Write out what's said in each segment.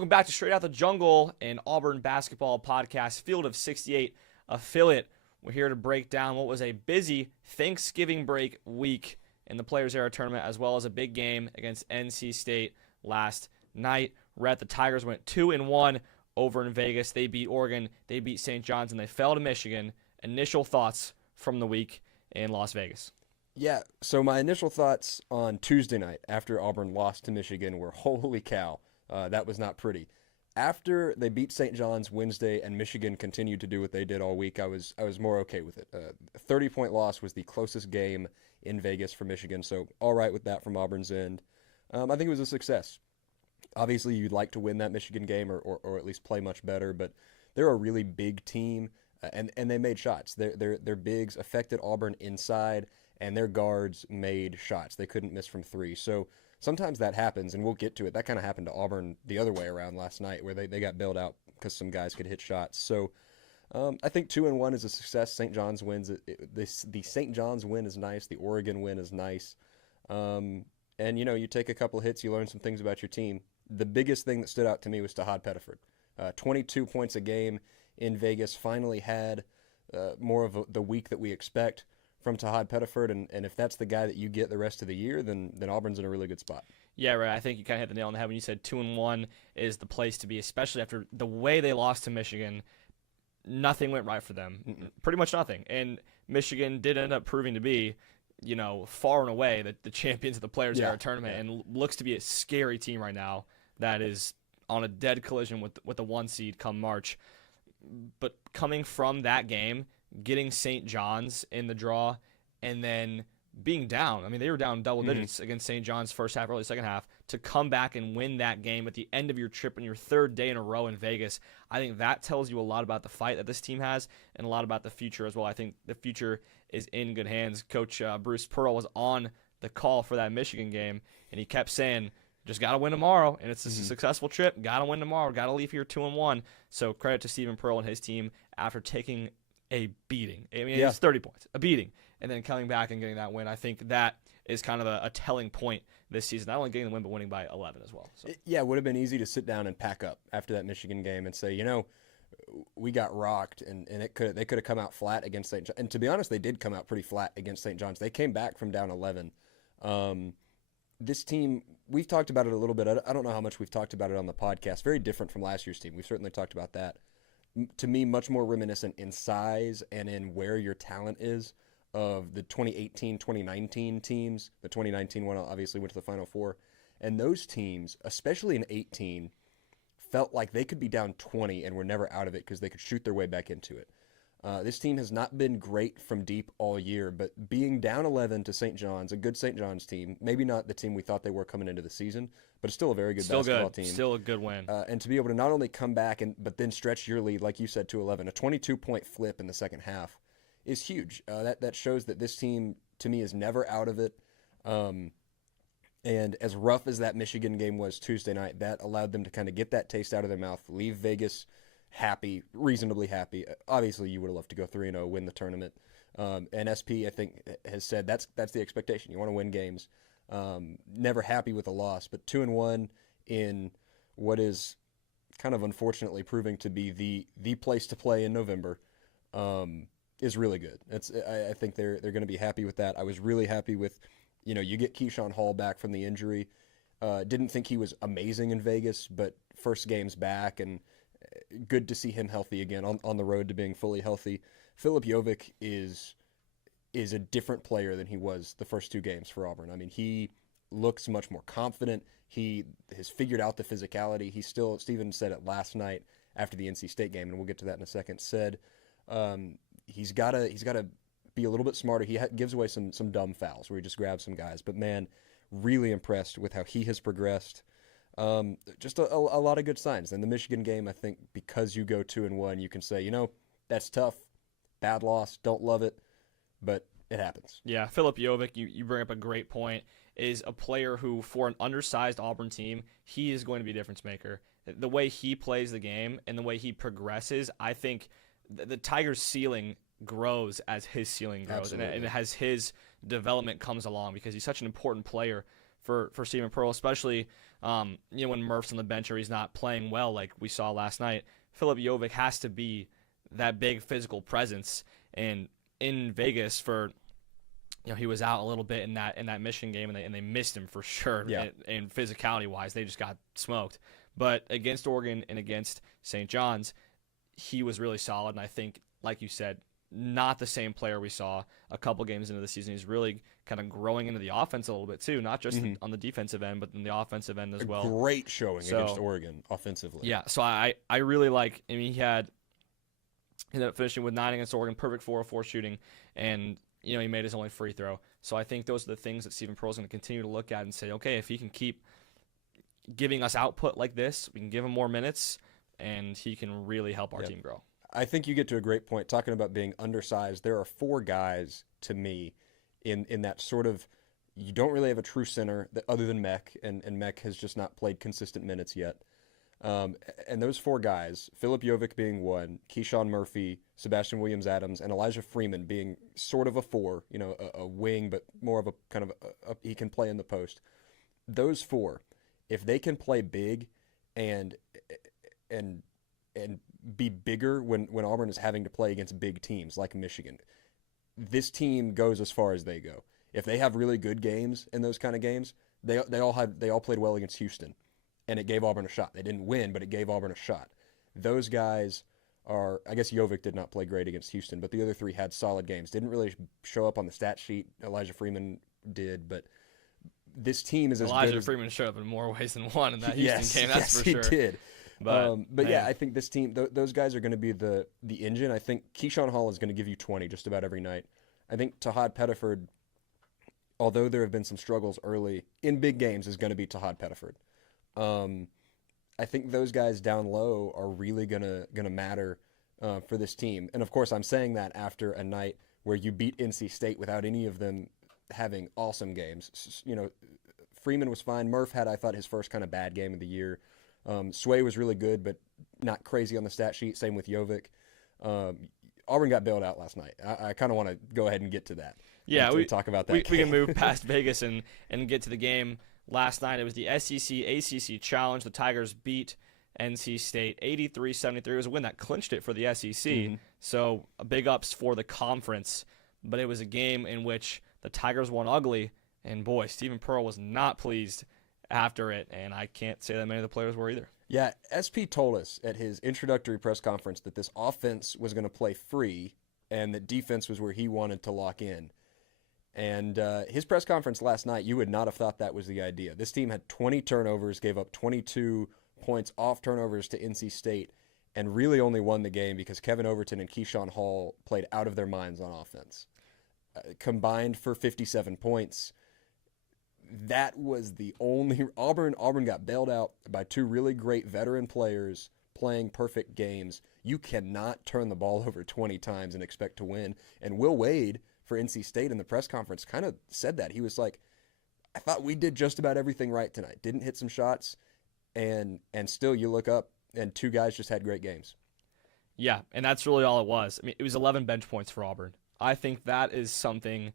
Welcome back to Straight Out the Jungle, an Auburn basketball podcast, Field of 68 affiliate. We're here to break down what was a busy Thanksgiving break week in the Players Era tournament, as well as a big game against NC State last night. The Tigers went 2-1 over in Vegas. They beat Oregon, they beat St. John's, and they fell to Michigan. Initial thoughts from the week in Las Vegas? Yeah, so my initial thoughts on Tuesday night after Auburn lost to Michigan were, holy cow, that was not pretty. After they beat St. John's Wednesday and Michigan continued to do what they did all week, I was more okay with it. A 30-point loss was the closest game in Vegas for Michigan, so all right with that from Auburn's end. I think it was a success. Obviously, you'd like to win that Michigan game or at least play much better, but they're a really big team, and they made shots. Their bigs affected Auburn inside, and their guards made shots. They couldn't miss from three. So sometimes that happens, and we'll get to it. That kind of happened to Auburn the other way around last night, where they got bailed out because some guys could hit shots. So I think 2-1 is a success. St. John's wins. The St. John's win is nice. The Oregon win is nice. And, you take a couple of hits, you learn some things about your team. The biggest thing that stood out to me was Tahad Pettiford. 22 points a game in Vegas, finally had more of the week that we expect from Tahad Pettiford, and if that's the guy that you get the rest of the year, then Auburn's in a really good spot. Yeah, right. I think you kind of hit the nail on the head when you said 2-1 is the place to be, especially after the way they lost to Michigan. Nothing went right for them. Pretty much nothing. And Michigan did end up proving to be, far and away the champions of the Players Era tournament, and looks to be a scary team right now that is on a dead collision with the 1 seed come March. But coming from that game, getting St. John's in the draw, and then being down. I mean, they were down double digits against St. John's first half, early second half, to come back and win that game at the end of your trip and your third day in a row in Vegas. I think that tells you a lot about the fight that this team has and a lot about the future as well. I think the future is in good hands. Coach Bruce Pearl was on the call for that Michigan game, and he kept saying, just got to win tomorrow, and it's a successful trip. Got to win tomorrow. Got to leave here 2-1. So credit to Stephen Pearl and his team after taking a beating. I mean, it's 30 points, a beating, and then coming back and getting that win. I think that is kind of a telling point this season. Not only getting the win, but winning by 11 as well. So. It would have been easy to sit down and pack up after that Michigan game and say, we got rocked, and they could have come out flat against St. John's. And to be honest, they did come out pretty flat against St. John's. They came back from down 11. This team, we've talked about it a little bit. I don't know how much we've talked about it on the podcast. Very different from last year's team. We've certainly talked about that. To me, much more reminiscent in size and in where your talent is of the 2018-2019 teams. The 2019 one obviously went to the Final Four. And those teams, especially in 18, felt like they could be down 20 and were never out of it because they could shoot their way back into it. This team has not been great from deep all year, but being down 11 to St. John's, a good St. John's team, maybe not the team we thought they were coming into the season, but it's still a very good basketball team. Still a good win. And to be able to not only come back, but then stretch your lead, like you said, to 11, a 22-point flip in the second half is huge. That shows that this team, to me, is never out of it. And as rough as that Michigan game was Tuesday night, that allowed them to kind of get that taste out of their mouth, leave Vegas happy, reasonably happy. Obviously, you would have loved to go 3-0, win the tournament. And SP, I think, has said that's the expectation. You want to win games. Never happy with a loss, but 2-1 in what is kind of unfortunately proving to be the place to play in November is really good. I think they're going to be happy with that. I was really happy with, you get Keyshawn Hall back from the injury. Didn't think he was amazing in Vegas, but first game's back, and good to see him healthy again on the road to being fully healthy. Filip Jovic is a different player than he was the first two games for Auburn. I mean, he looks much more confident. He has figured out the physicality. Steven said it last night after the NC State game, and we'll get to that in a second, said he's got to be a little bit smarter. He gives away some dumb fouls where he just grabs some guys. But, man, really impressed with how he has progressed. Just a lot of good signs. And the Michigan game, I think, because you go 2-1, you can say, that's tough, bad loss, don't love it, but it happens. Yeah, Filip Jovic, you bring up a great point, is a player who, for an undersized Auburn team, he is going to be a difference maker. The way he plays the game and the way he progresses, I think the Tigers' ceiling grows as his ceiling grows, and as his development comes along, because he's such an important player for Stephen Pearl, especially when Murph's on the bench or he's not playing well like we saw last night. Filip Jovic has to be that big physical presence, and in Vegas he was out a little bit in that Michigan game, and they missed him for sure. Yeah. And physicality wise, they just got smoked. But against Oregon and against St. John's, he was really solid, and I think, like you said, not the same player we saw a couple games into the season. He's really kind of growing into the offense a little bit too, not just on the defensive end, but in the offensive end as well. Great showing against Oregon offensively. Yeah, so I really like. I mean, he ended up finishing with 9 against Oregon, perfect 4-of-4 shooting, and he made his only free throw. So I think those are the things that Stephen Pearl is going to continue to look at and say, okay, if he can keep giving us output like this, we can give him more minutes, and he can really help our team grow. I think you get to a great point talking about being undersized. There are 4 guys to me in that sort of, you don't really have a true center other than Mech, and Mech has just not played consistent minutes yet. And those 4 guys, Filip Jovic being one, Keyshawn Murphy, Sebastian Williams-Adams, and Elijah Freeman being sort of a 4, a wing, but more of a kind of he can play in the post. Those 4, if they can play big and be bigger when Auburn is having to play against big teams like Michigan, this team goes as far as they go. If they have really good games in those kind of games, they all played well against Houston, and it gave Auburn a shot. They didn't win, but it gave Auburn a shot. Those guys are, I guess Jovic did not play great against Houston, but the other 3 had solid games. Didn't really show up on the stat sheet. Elijah Freeman did, but this team is as Elijah good as... Freeman showed up in more ways than one in that Houston game, that's for sure. Yes, he did. But man. yeah, I think this team, those guys are going to be the engine. I think Keyshawn Hall is going to give you 20 just about every night. I think Tahad Pettiford, although there have been some struggles early in big games, is going to be Tahad Pettiford. I think those guys down low are really gonna matter for this team. And of course, I'm saying that after a night where you beat NC State without any of them having awesome games. Freeman was fine. Murph had, I thought, his first kind of bad game of the year. Sway was really good, but not crazy on the stat sheet. Same with Jovic. Auburn got bailed out last night. I kind of want to go ahead and get to that. Yeah, we talk about that. We can move past Vegas and get to the game. Last night, it was the SEC ACC Challenge. The Tigers beat NC State 83-73. It was a win that clinched it for the SEC. So big ups for the conference. But it was a game in which the Tigers won ugly. And boy, Stephen Pearl was not pleased after it. And I can't say that many of the players were either. Yeah, SP told us at his introductory press conference that this offense was going to play free and that defense was where he wanted to lock in. And his press conference last night, you would not have thought that was the idea. This team had 20 turnovers, gave up 22 points off turnovers to NC State, and really only won the game because Kevin Overton and Keyshawn Hall played out of their minds on offense. Combined for 57 points. That was the only... Auburn got bailed out by 2 really great veteran players playing perfect games. You cannot turn the ball over 20 times and expect to win. And Will Wade for NC State in the press conference kind of said that. He was like, I thought we did just about everything right tonight. Didn't hit some shots, and still you look up and 2 guys just had great games. Yeah, and that's really all it was. I mean, it was 11 bench points for Auburn. I think that is something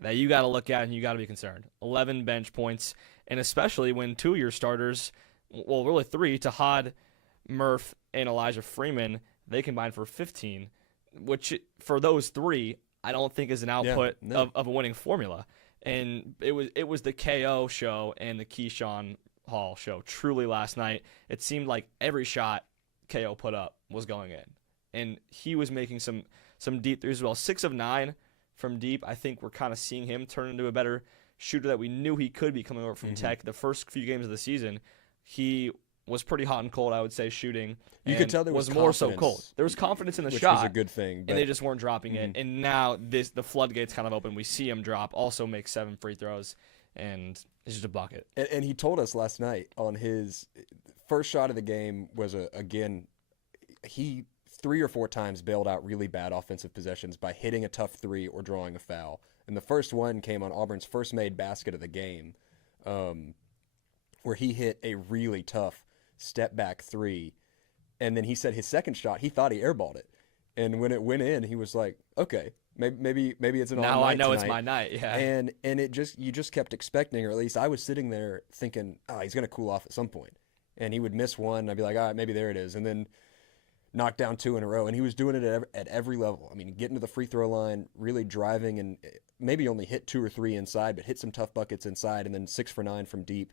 that you got to look at and you got to be concerned. 11 bench points, and especially when 2 of your starters, well, really 3, Tahad, Murph, and Elijah Freeman, they combined for 15, which for those 3, I don't think is an output of a winning formula. And it was the KO show and the Keyshawn Hall show. Truly last night, it seemed like every shot KO put up was going in. And he was making some deep threes as well. 6 of 9 from deep. I think we're kind of seeing him turn into a better shooter that we knew he could be coming over from Tech. The first few games of the season, he was pretty hot and cold, I would say, shooting. You could tell there was more so cold. There was confidence in the shot, which was a good thing. And they just weren't dropping it. And now the floodgates kind of open. We see him drop, also make 7 free throws, and it's just a bucket. And he told us last night on his first shot of the game was, he 3 or 4 times bailed out really bad offensive possessions by hitting a tough 3 or drawing a foul. And the first one came on Auburn's first made basket of the game, where he hit a really tough step back 3. And then he said his second shot, he thought he airballed it. And when it went in, he was like, okay, Maybe it's an all Now night I know tonight. it's my night. Yeah. And you just kept expecting, or at least I was sitting there thinking, oh, he's gonna cool off at some point, and he would miss one. And I'd be like, all right, maybe there it is, and then knock down two in a row. And he was doing it at every level. I mean, getting to the free throw line, really driving, and maybe only hit 2 or 3 inside, but hit some tough buckets inside, and then 6 for 9 from deep.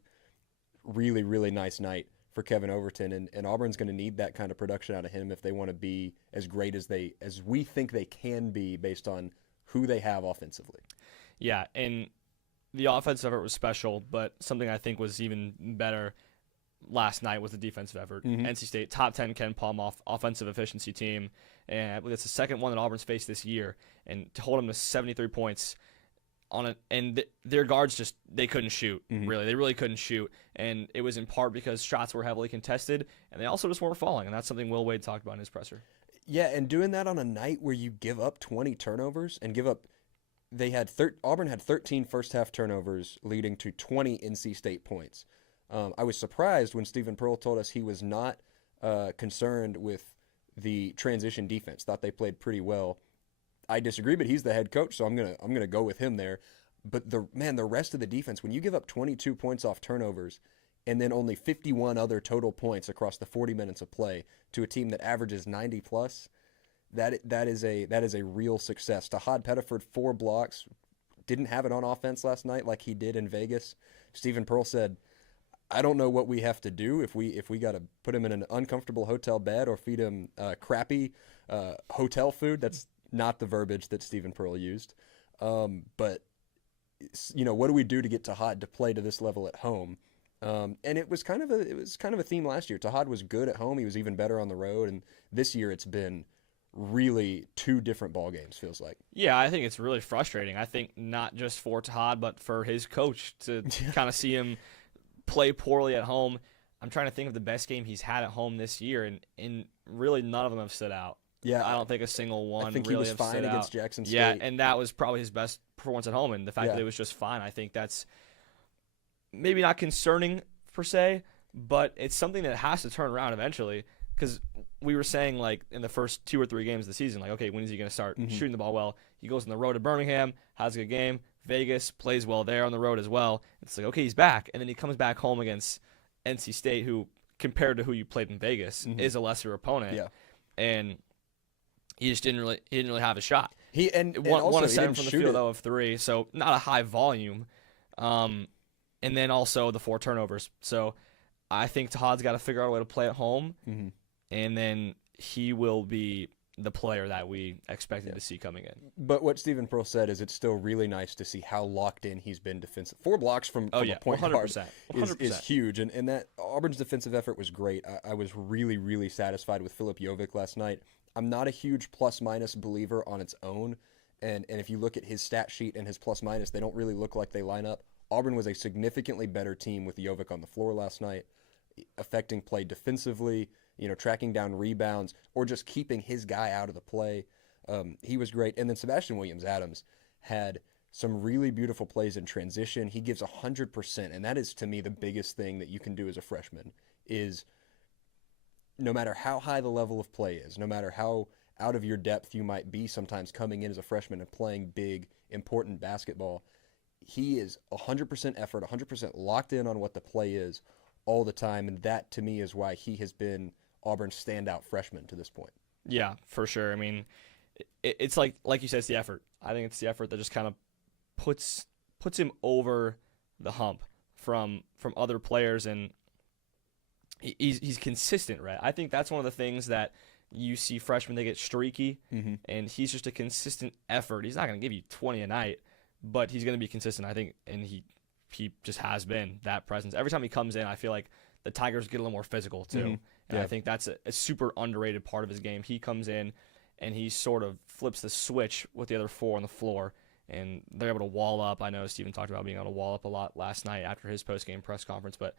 Really, really nice night for Kevin Overton, and Auburn's going to need that kind of production out of him if they want to be as great as we think they can be based on who they have offensively. Yeah, and the offensive effort was special, but something I think was even better last night was the defensive effort. NC State, top 10 Ken Palm offensive efficiency team, and I believe it's the second one that Auburn's faced this year, and to hold them to 73 points on it, and their guards just, they couldn't shoot, really. They really couldn't shoot, and it was in part because shots were heavily contested, and they also just weren't falling, and that's something Will Wade talked about in his presser. Yeah, and doing that on a night where you give up 20 turnovers and give up, Auburn had 13 first half turnovers leading to 20 NC State points. I was surprised when Stephen Pearl told us he was not concerned with the transition defense. Thought they played pretty well. I disagree, but he's the head coach, so I'm gonna go with him there. But the rest of the defense, when you give up 22 points off turnovers, and then only 51 other total points across the 40 minutes of play to a team that averages 90 plus, that is a real success. Tahad Pettiford, 4 blocks, didn't have it on offense last night like he did in Vegas. Stephen Pearl said, I don't know what we have to do if we got to put him in an uncomfortable hotel bed or feed him crappy hotel food. That's not the verbiage that Stephen Pearl used. But what do we do to get Tahad to play to this level at home? And it was kind of a theme last year. Tahad was good at home. He was even better on the road. And this year it's been really 2 different ball games, feels like. Yeah, I think it's really frustrating. I think not just for Tahad, but for his coach to kind of see him play poorly at home. I'm trying to think of the best game he's had at home this year, and really none of them have stood out. Yeah, I don't think a single one I think really he was fine against Jackson State. Yeah, and that was probably his best performance at home, and the fact that it was just fine, I think that's maybe not concerning per se, but it's something that has to turn around eventually, because we were saying, like, in the first 2 or 3 games of the season, like, okay, when is he going to start shooting the ball well? He goes on the road to Birmingham, has a good game. Vegas plays well there on the road as well. It's like, okay, he's back. And then he comes back home against NC State, who, compared to who you played in Vegas, is a lesser opponent. Yeah. And he just didn't really have a shot. He One of 7 from the field, though, of 3, so not a high volume. And then also the 4 turnovers. So I think Tahad's got to figure out a way to play at home, and then he will be the player that we expected to see coming in. But what Stephen Pearl said is it's still really nice to see how locked in he's been defensive. 4 blocks from a point 100%, guard is huge. And that Auburn's defensive effort was great. I was really, really satisfied with Filip Jovic last night. I'm not a huge plus-minus believer on its own. And if you look at his stat sheet and his plus-minus, they don't really look like they line up. Auburn was a significantly better team with Jovic on the floor last night, affecting play defensively, tracking down rebounds, or just keeping his guy out of the play. He was great. And then Sebastian Williams-Adams had some really beautiful plays in transition. He gives 100%, and that is, to me, the biggest thing that you can do as a freshman is no matter how high the level of play is, no matter how out of your depth you might be sometimes coming in as a freshman and playing big, important basketball, he is 100% effort, 100% locked in on what the play is all the time, and that, to me, is why he has been Auburn's standout freshman to this point. Yeah, for sure. I mean, it's like you said, it's the effort. I think it's the effort that just kind of puts him over the hump from other players, and he's consistent, right? I think that's one of the things that you see freshmen, they get streaky, and he's just a consistent effort. He's not going to give you 20 a night, but he's going to be consistent, I think, and he just has been that presence. Every time he comes in, I feel like the Tigers get a little more physical, too. And I think that's a super underrated part of his game. He comes in, and he sort of flips the switch with the other 4 on the floor, and they're able to wall up. I know Steven talked about being able to wall up a lot last night after his post-game press conference, but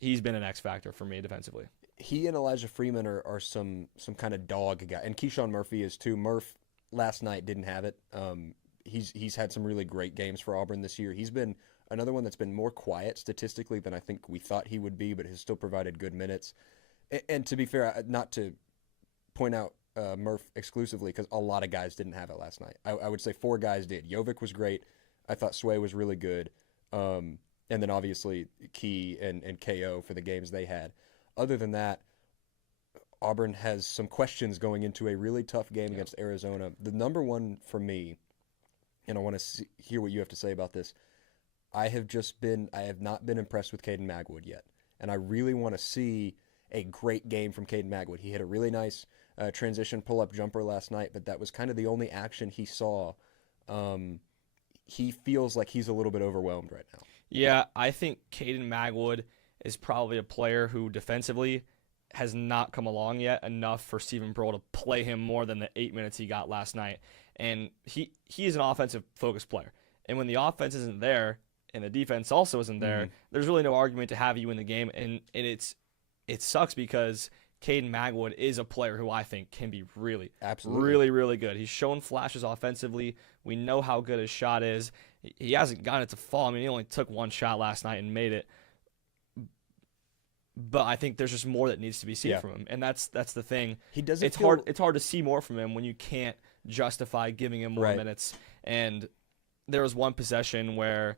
he's been an X factor for me defensively. He and Elijah Freeman are some kind of dog guy, and Keyshawn Murphy is too. Murph last night didn't have it. He's had some really great games for Auburn this year. He's been another one that's been more quiet statistically than I think we thought he would be, but has still provided good minutes. And to be fair, not to point out Murph exclusively because a lot of guys didn't have it last night. I would say 4 guys did. Jovic was great. I thought Sway was really good. And then obviously Key and KO for the games they had. Other than that, Auburn has some questions going into a really tough game against Arizona. The number one for me, and I want to hear what you have to say about this, I have not been impressed with Caden Magwood yet. And I really want to see a great game from Caden Magwood. He hit a really nice transition pull-up jumper last night, but that was kind of the only action he saw. He feels like he's a little bit overwhelmed right now. Yeah, I think Caden Magwood is probably a player who defensively has not come along yet enough for Stephen Pearl to play him more than the 8 minutes he got last night. And he is an offensive focused player. And when the offense isn't there and the defense also isn't there, there's really no argument to have you in the game. And it sucks because Caden Magwood is a player who I think can be really good. He's shown flashes offensively. We know how good his shot is. He hasn't gotten it to fall. I mean, he only took one shot last night and made it. But I think there's just more that needs to be seen from him, and that's the thing. It's hard to see more from him when you can't justify giving him more minutes. And there was one possession where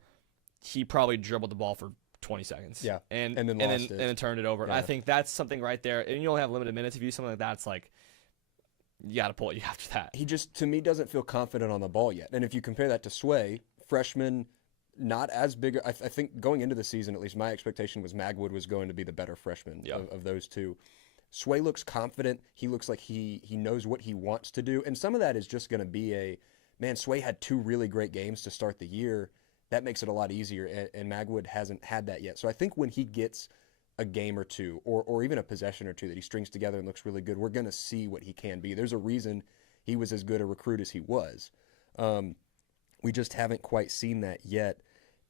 he probably dribbled the ball for 20 seconds, and then turned it over. Yeah. I think that's something right there. And you only have limited minutes. If you do something like that, it's like you got to pull it you after that. He just, to me, doesn't feel confident on the ball yet. And if you compare that to Sway, freshman. Not as big. I think going into the season, at least my expectation was Magwood was going to be the better freshman of those two. Sway looks confident. He looks like he knows what he wants to do. And some of that is just going to be Sway had 2 really great games to start the year. That makes it a lot easier, and Magwood hasn't had that yet. So I think when he gets a game or two or even a possession or two that he strings together and looks really good, we're going to see what he can be. There's a reason he was as good a recruit as he was. We just haven't quite seen that yet.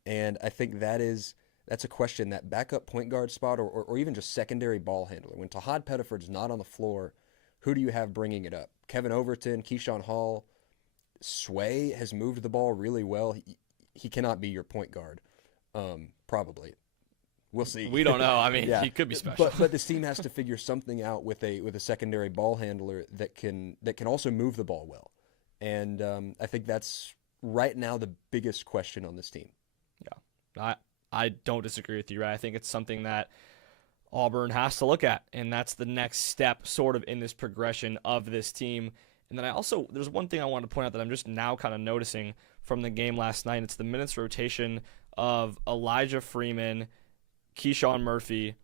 And I think that's a question, that backup point guard spot or even just secondary ball handler. When Tahad Pettiford's not on the floor, who do you have bringing it up? Kevin Overton, Keyshawn Hall. Sway has moved the ball really well. He cannot be your point guard, probably. We'll see. We don't know. I mean, he could be special. But this team has to figure something out with a secondary ball handler that can also move the ball well. And I think that's right now the biggest question on this team. Yeah, I don't disagree with you, right? I think it's something that Auburn has to look at, and that's the next step sort of in this progression of this team. And then there's one thing I wanted to point out that I'm just now kind of noticing from the game last night. It's the minutes rotation of Elijah Freeman, Keyshawn Murphy,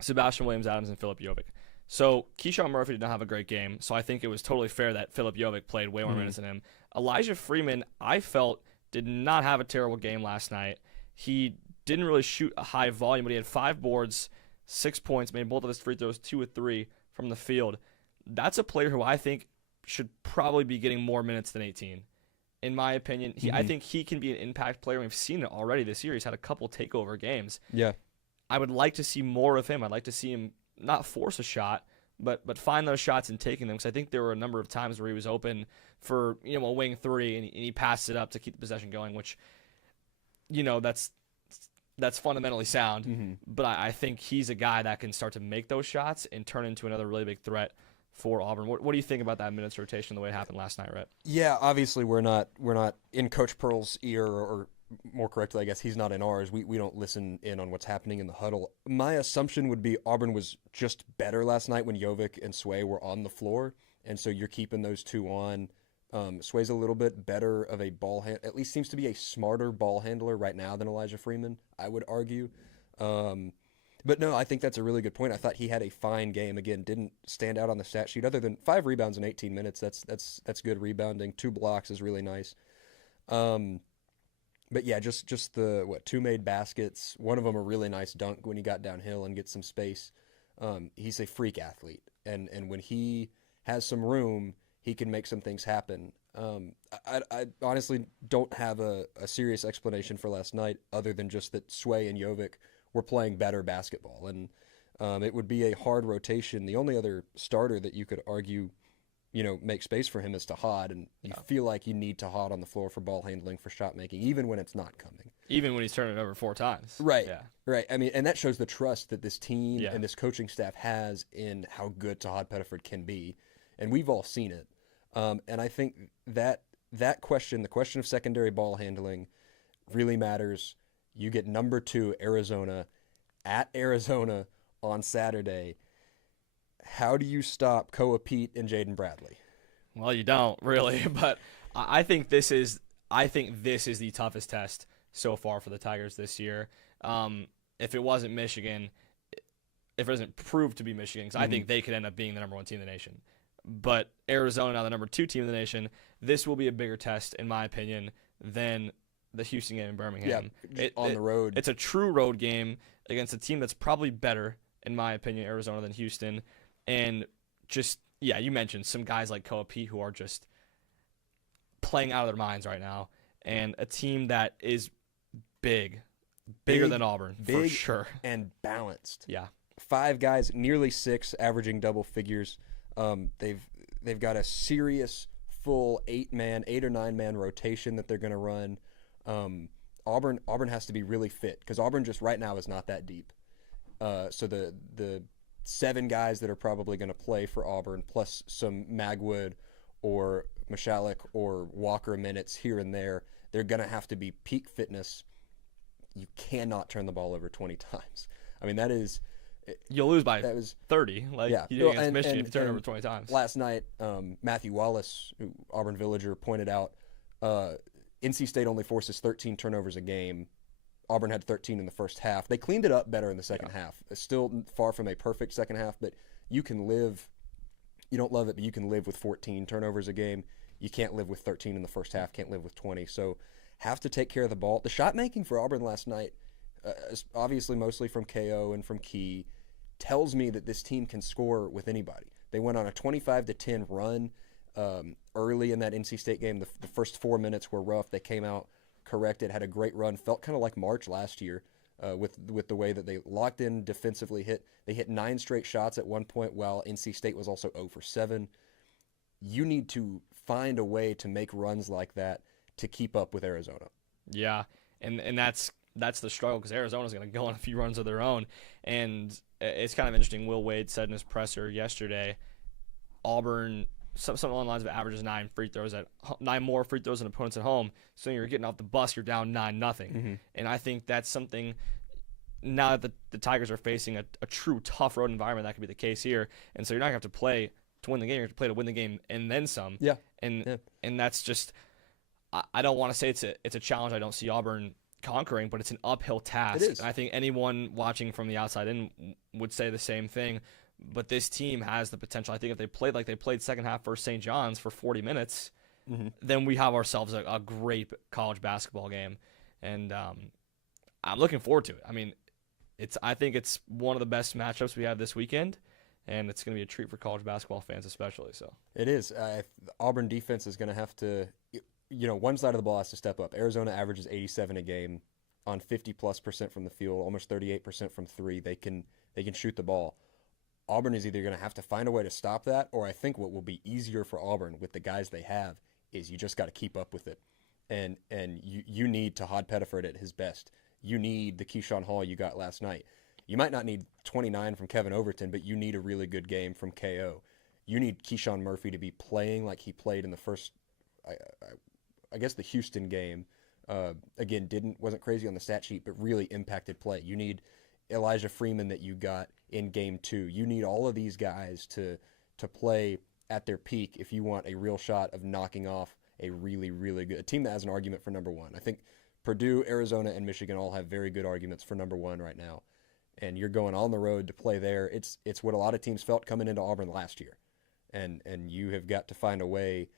Sebastian Williams-Adams, and Philip Jovic. So Keyshawn Murphy did not have a great game, so I think it was totally fair that Philip Jovic played way more minutes than him. Elijah Freeman, I felt, did not have a terrible game last night. He didn't really shoot a high volume, but he had 5 boards, 6 points, made both of his free throws, 2 of 3 from the field. That's a player who I think should probably be getting more minutes than 18. In my opinion, I think he can be an impact player. We've seen it already this year. He's had a couple takeover games. Yeah. I would like to see more of him. I'd like to see him not force a shot, but find those shots and taking them, because I think there were a number of times where he was open for a wing 3 and he passed it up to keep the possession going, which that's fundamentally sound. But I think he's a guy that can start to make those shots and turn into another really big threat for Auburn. What do you think about that minutes rotation the way it happened last night, Rhett? Yeah, obviously we're not in Coach Pearl's ear, or more correctly, I guess he's not in ours. We don't listen in on what's happening in the huddle. My assumption would be Auburn was just better last night when Jovic and Sway were on the floor, and so you're keeping those two on. Sway's a little bit better of a ball hand, at least seems to be a smarter ball handler right now than Elijah Freeman, I would argue. But no, I think that's a really good point. I thought he had a fine game. Again, didn't stand out on the stat sheet other than 5 rebounds in 18 minutes. That's good rebounding. 2 blocks is really nice. But yeah, just the 2 made baskets. One of them a really nice dunk when he got downhill and gets some space. He's a freak athlete, and when he has some room, he can make some things happen. I honestly don't have a serious explanation for last night other than just that Sway and Jovic were playing better basketball, and it would be a hard rotation. The only other starter that you could argue make space for him is Tahad, and you feel like you need Tahad on the floor for ball handling, for shot making, even when it's not coming. Even when he's turning it over 4 times. Right. Yeah. Right. I mean, and that shows the trust that this team Yeah. and this coaching staff has in how good Tahad Pettiford can be, and we've all seen it. And I think that question, the question of secondary ball handling, really matters. You get number 2 Arizona at Arizona on Saturday. How do you stop Koa Pete and Jaden Bradley? Well, you don't really, but I think this is the toughest test so far for the Tigers this year. If it wasn't Michigan, if it doesn't prove to be Michigan, because I think they could end up being the number 1 team in the nation. But Arizona, now the number 2 team in the nation, this will be a bigger test, in my opinion, than the Houston game in Birmingham. Yeah, on the road. It's a true road game against a team that's probably better, in my opinion, Arizona than Houston. And just, yeah, you mentioned some guys like Koa Pete who are just playing out of their minds right now. And a team that is bigger than Auburn, for sure. And balanced. Yeah. 5 guys, nearly 6, averaging double figures. They've got a serious full 8 or 9-man rotation that they're going to run. Auburn has to be really fit because Auburn just right now is not that deep. So the 7 guys that are probably going to play for Auburn, plus some Magwood or Michalek or Walker minutes here and there, they're going to have to be peak fitness. You cannot turn the ball over 20 times. I mean, that is... You'll lose by 30, like you did against Michigan if you turn it over 20 times. Last night, Matthew Wallace, who Auburn Villager, pointed out NC State only forces 13 turnovers a game. Auburn had 13 in the first half. They cleaned it up better in the second half. It's still far from a perfect second half, but you can live – you don't love it, but you can live with 14 turnovers a game. You can't live with 13 in the first half, can't live with 20. So have to take care of the ball. The shot making for Auburn last night, obviously mostly from KO and from Key, tells me that this team can score with anybody. They went on a 25-10 run early in that NC State game. The first 4 minutes were rough. They came out, corrected, had a great run. Felt kind of like March last year with the way that they locked in defensively. They hit 9 straight shots at one point while NC State was also 0 for 7. You need to find a way to make runs like that to keep up with Arizona. Yeah, and that's the struggle because Arizona's going to go on a few runs of their own. And it's kind of interesting. Will Wade said in his presser yesterday, Auburn, something along the lines of averages 9 more free throws than opponents at home. So you're getting off the bus, you're down 9-0. Mm-hmm. And I think that's something, now that the Tigers are facing a true tough road environment, that could be the case here. And so you're not going to have to play to win the game. You're going to play to win the game and then some. Yeah. And that's just, I don't want to say it's a challenge I don't see Auburn conquering, but it's an uphill task. It is. And I think anyone watching from the outside in would say the same thing. But this team has the potential. I think if they played like they played second half versus St. John's for 40 minutes, then we have ourselves a great college basketball game. And I'm looking forward to it. I mean, I think it's one of the best matchups we have this weekend, and it's going to be a treat for college basketball fans especially. So it is. Auburn defense is going to have to, one side of the ball has to step up. Arizona averages 87 a game on 50+% from the field, almost 38% from 3. They can shoot the ball. Auburn is either going to have to find a way to stop that, or I think what will be easier for Auburn with the guys they have is you just got to keep up with it. And you need Tahad Pettiford at his best. You need the Keyshawn Hall you got last night. You might not need 29 from Kevin Overton, but you need a really good game from KO. You need Keyshawn Murphy to be playing like he played in the first, I guess the Houston game. Again, wasn't crazy on the stat sheet, but really impacted play. You need Elijah Freeman that you got in game 2. You need all of these guys to play at their peak if you want a real shot of knocking off a really, really good team that has an argument for number 1. I think Purdue, Arizona, and Michigan all have very good arguments for number 1 right now. And you're going on the road to play there. It's what a lot of teams felt coming into Auburn last year. And you have got to find a way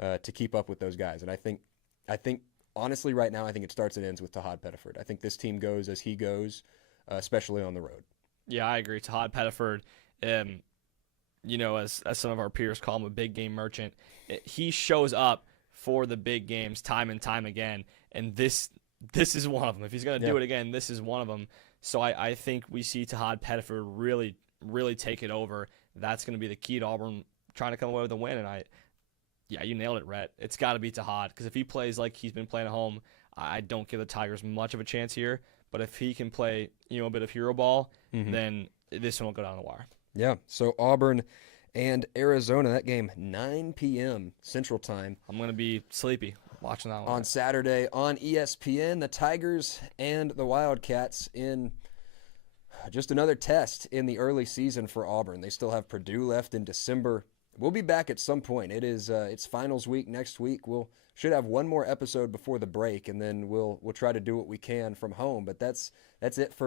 to keep up with those guys. And I think honestly right now, I think it starts and ends with Tahad Pettiford. I think this team goes as he goes, especially on the road. Yeah, I agree. Tahad Pettiford, as some of our peers call him, a big game merchant. He shows up for the big games time and time again, and this is one of them. If he's going to do it again, this is one of them. So I think we see Tahad Pettiford really, really take it over. That's going to be the key to Auburn trying to come away with a win. And yeah, you nailed it, Rhett. It's got to be Tahad, because if he plays like he's been playing at home, I don't give the Tigers much of a chance here. But if he can play, a bit of hero ball, then this one will go down the wire. Yeah, so Auburn and Arizona, that game 9 p.m. Central Time. I'm going to be sleepy watching that one. On Saturday on ESPN, the Tigers and the Wildcats in just another test in the early season for Auburn. They still have Purdue left in December. We'll be back at some point. It's finals week next week. Should have one more episode before the break, and then we'll try to do what we can from home. But that's it for